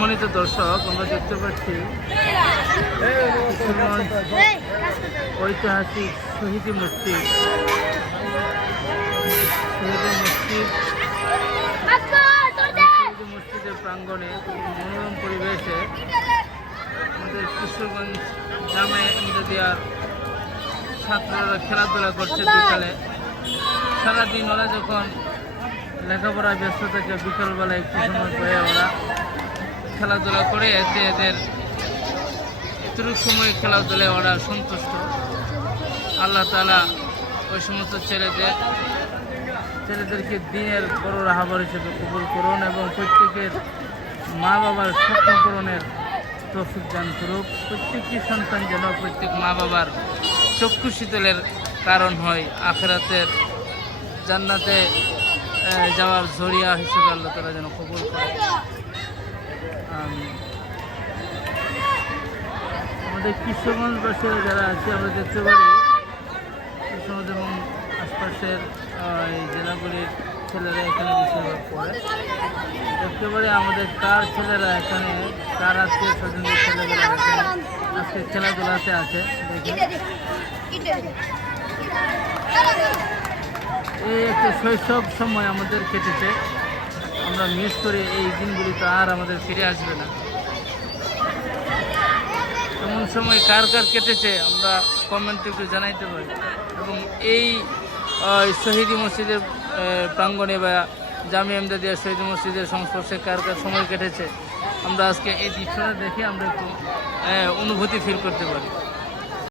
সম্মানিত দর্শক, আমরা দেখতে পাচ্ছি ঐতিহাসিক শহীদি মসজিদ। মসজিদের প্রাঙ্গণে মনোরম পরিবেশে আমাদের কিশোরগঞ্জ জামে ইমদাদিয়ার ছাত্ররা খেলাধুলা করছে বিকালে। সারাদিন ওরা যখন লেখাপড়ায় ব্যস্ত থাকে, বিকালবেলা একটু সময় পরে ওরা খেলাধুলা করে, এতে এদের এতটুকু সময় খেলাধুলায় ওরা সন্তুষ্ট। আল্লাহ তাআলা ওই সমস্ত ছেলেদেরকে দিনের বড় রাহাবার হিসেবে কবুল করুন এবং প্রত্যেকের মা বাবার স্বপ্ন পূরণের তৌফিক দান করুক। প্রত্যেকটি সন্তান যেন প্রত্যেক মা বাবার চক্ষু শীতলের কারণ হয়, আখিরাতের জান্নাতে যাওয়ার জরিয়া হিসেবে আল্লাহ তাআলা যেন কবুল করে। আমাদের কিশোরগঞ্জবাসীরা যারা আছে, আমরা দেখতে পারি কিশোরগঞ্জ এবং আশপাশের এই জেলাগুলির ছেলেরা এখানে বেশিরভাগ পড়ে। দেখতে পারি আমাদের কার ছেলেরা এখানে, কার আত্মীয় স্বজনদের ছেলেগুলো এখানে আজকে খেলাধুলাতে আছে। এই একটা শৈশব সময় আমাদের কেটেছে, আমরা মিস করি। এই দিনগুলি তো আর আমাদের ফিরে আসবে না। এমন সময় কার কার কেটেছে আমরা কমেন্টে একটু জানাইতে পারি। এবং এই শহীদি মসজিদের প্রাঙ্গণে বা জামে ইমদাদিয়া শহীদি মসজিদের সংস্পর্শে কার কার সময় কেটেছে, আমরা আজকে এই দৃশ্যটা দেখে আমরা একটু অনুভূতি ফিল করতে পারি।